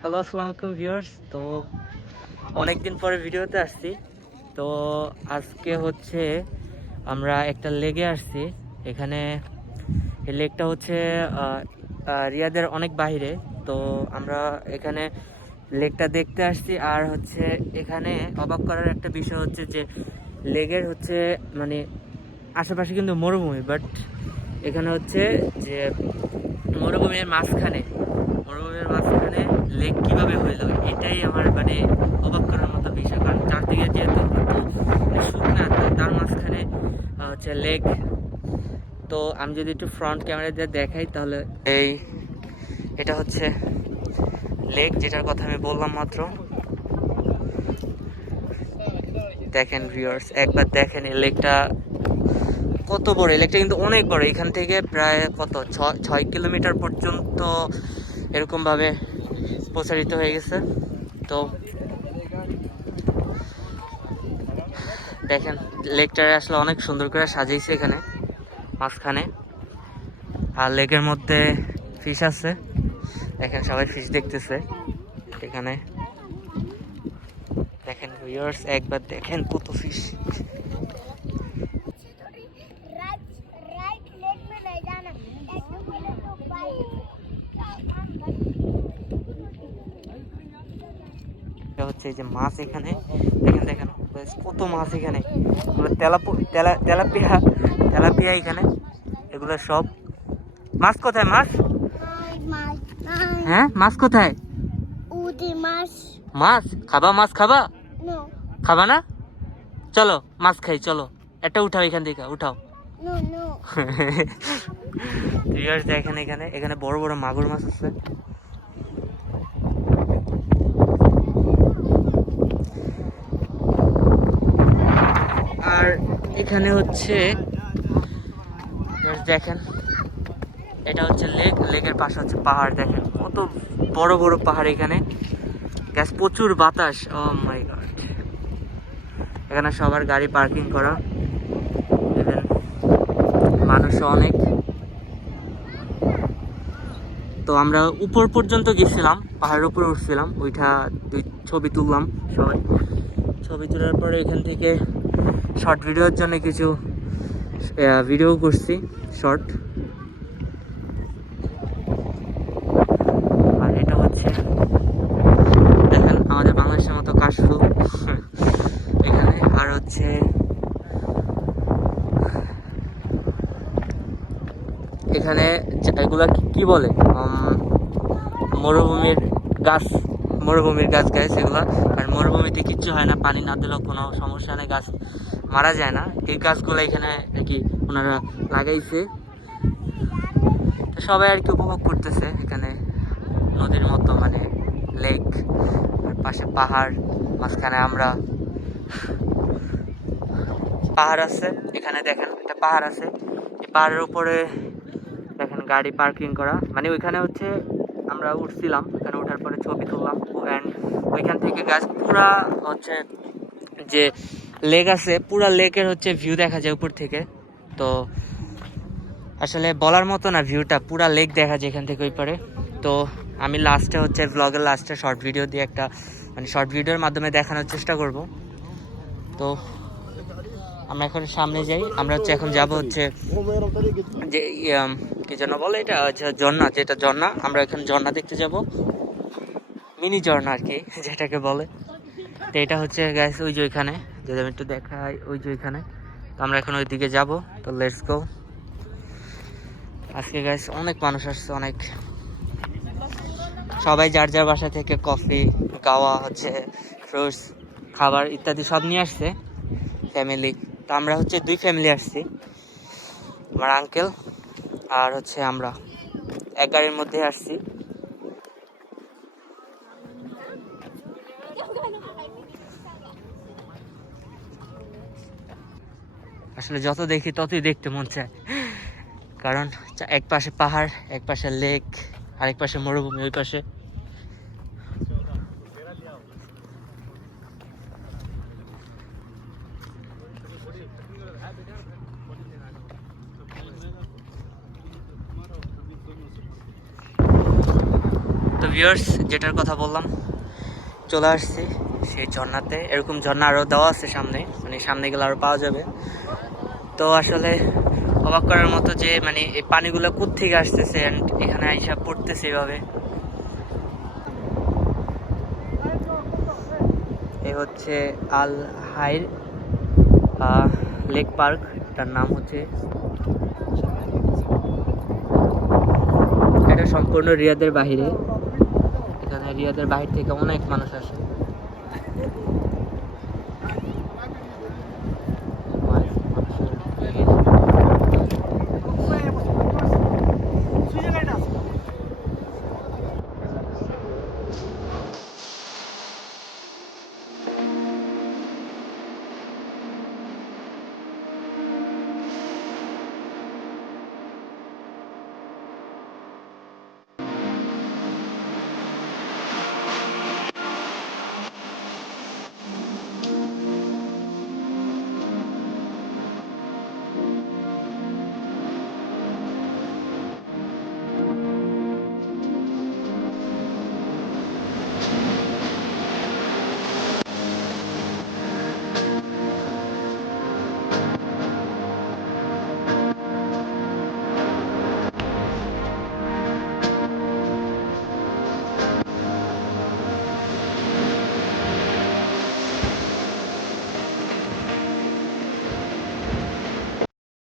Hello, আসসালামু আলাইকুম viewers. তো অনেকদিন পরে ভিডিওতে আসছি। তো আজকে হচ্ছে আমরা একটা লেগে আসছি। এখানে এই লেকটা হচ্ছে রিয়াদের অনেক বাইরে। তো আমরা এখানে লেকটা দেখতে আসছি। আর হচ্ছে এখানে অবাক করার একটা বিষয় হচ্ছে যে লেকের হচ্ছে মানে আশেপাশে কিন্তু মরুভূমি, বাট এখানে হচ্ছে যে মরুভূমির মাঝখানে লেক কিভাবে হইলো, এটাই আমার মানে অবাক করার মতো বিষয়। কারণ চারদিকে যেহেতু শুকনা, তার মাঝখানে হচ্ছে লেক। তো আমি যদি একটু ফ্রন্ট ক্যামেরা দিয়ে দেখাই তাহলে এটা হচ্ছে লেক, যেটার কথা আমি বললাম মাত্র। দেখেন ভিউয়ার্স, একবার দেখেন এই লেকটা কত বড়। এই লেকটা কিন্তু অনেক বড়, এখান থেকে প্রায় কত 6 কিলোমিটার পর্যন্ত এরকম ভাবে প্রসারিত হয়ে গেছে। তো দেখেন লেকটা আসলে অনেক সুন্দর করে সাজিয়েছে এখানে মাঝখানে। আর লেকের মধ্যে ফিশ আছে, দেখেন সবাই ফিশ দেখতেছে এখানে। দেখেন ভিউয়ার্স, একবার দেখেন কত ফিশ। হচ্ছে এই যে মাছ এখানে দেখেন, দেখেন কত মাছ এখানে। তেলাপিয়া তেলাপিয়া এখানে, এগুলো সব মাছ। কোথায় মাছ? হ্যাঁ, মাছ কোথায়? মাছ খাবা? মাছ খাবা? খাবা না? চলো মাছ খাই, চলো। একটা উঠাও এখান থেকে, উঠাও। দেখেন এখানে এখানে বড় বড় মাগুর মাছ আছে। আর এখানে হচ্ছে দেখেন, এটা হচ্ছে লেক। লেকের পাশে হচ্ছে পাহাড়। দেখেন কত বড় বড় পাহাড় এখানে। গ্যাস প্রচুর বাতাস। ও মাই গড। এখানে সবার গাড়ি পার্কিং করা, মানুষও অনেক। তো আমরা উপর পর্যন্ত গেছিলাম, পাহাড়ের উপরে উঠছিলাম, ওইটা ছবি তুললাম সবাই। ছবি তোলার পরে এখান থেকে শর্ট ভিডিওর জন্য কিছু ভিডিও করছি, শর্ট। আর এটা হচ্ছে দেখেন আমাদের বাংলাদেশের মতো কাশফুল এখানে। আর হচ্ছে এখানে এগুলা কি বলে, মরুভূমির গাছ। মরুভূমির গাছ গাছ এগুলা। আর মরুভূমিতে কিচ্ছু হয় না, পানি না দিলেও কোনো সমস্যা নেই, গাছ মারা যায় না। এই গাছগুলো এখানে নাকি ওনারা লাগাইছে। তো সবাই আর কি উপভোগ করতেছে এখানে নদীর মতো মানে লেক, আর পাশে পাহাড়, মাঝখানে আমরা। পাহাড় আছে এখানে, দেখেন একটা পাহাড় আছে। এই পাহাড়ের উপরে দেখেন গাড়ি পার্কিং করা, মানে ওইখানে হচ্ছে আমরা উঠছিলাম, ওখানে ওঠার পরে ছবি তুললাম। অ্যান্ড ওইখান থেকে গাছ পুরা হচ্ছে যে লেক আছে, পুরা লেকের হচ্ছে ভিউ দেখা যায় উপর থেকে। তো আসলে বলার মতো না, ভিউটা পুরা লেক দেখা যায় এখান থেকে ওই পারে। তো আমি লাস্টে হচ্ছে ব্লগের লাস্টে শর্ট ভিডিও দিয়ে একটা মানে শর্ট ভিডিওর মাধ্যমে দেখানোর চেষ্টা করব। তো আমরা এখন সামনে যাই। আমরা হচ্ছে এখন যাব হচ্ছে যে কি যেন বলে, এটা হচ্ছে ঝর্ণা, যেটা ঝর্ণা। আমরা এখানে ঝর্ণা দেখতে যাব, মিনি ঝর্ণা আর কি যেটাকে বলে। তো এটা হচ্ছে গ্যাস ওই যে ওইখানে, যদি আমি একটু দেখাই, ওই যে ওইখানে। তো আমরা এখন ওইদিকে যাব। তো লেটস গো। আজকে গ্যাস অনেক মানুষ আসছে, অনেক। সবাই যার যার বাসা থেকে কফি, গাওয়া হচ্ছে, ফ্রুটস, খাবার ইত্যাদি সব নিয়ে আসছে ফ্যামিলি। তো আমরা হচ্ছে 2 ফ্যামিলি আসছি, আমার আঙ্কেল আর হচ্ছে আমরা এক গাড়ির মধ্যে আসছি। আসলে যত দেখি ততই দেখতে মন চায়, কারণ এক পাশে পাহাড়, এক পাশে লেক, আরেক পাশে মরুভূমি, ওই পাশে। তো ভিউয়ার্স, যেটার কথা বললাম, চলে আসছি সেই ঝর্ণাতে। এরকম ঝর্ণা আরও দেওয়া আছে সামনে, মানে সামনে গেলে আরও পাওয়া যাবে। তো আসলে অবাক করার মতো যে মানে এই পানিগুলো কোত্থেকে আসতেছে অ্যান্ড এখানে আইসা পড়তেছে এভাবে। এই হচ্ছে আল হাইর লেক পার্ক, এটার নাম হচ্ছে। এটা সম্পূর্ণ রিয়াদের বাহিরে, এখানে রিয়াদের বাহির থেকে অনেক মানুষ আসে।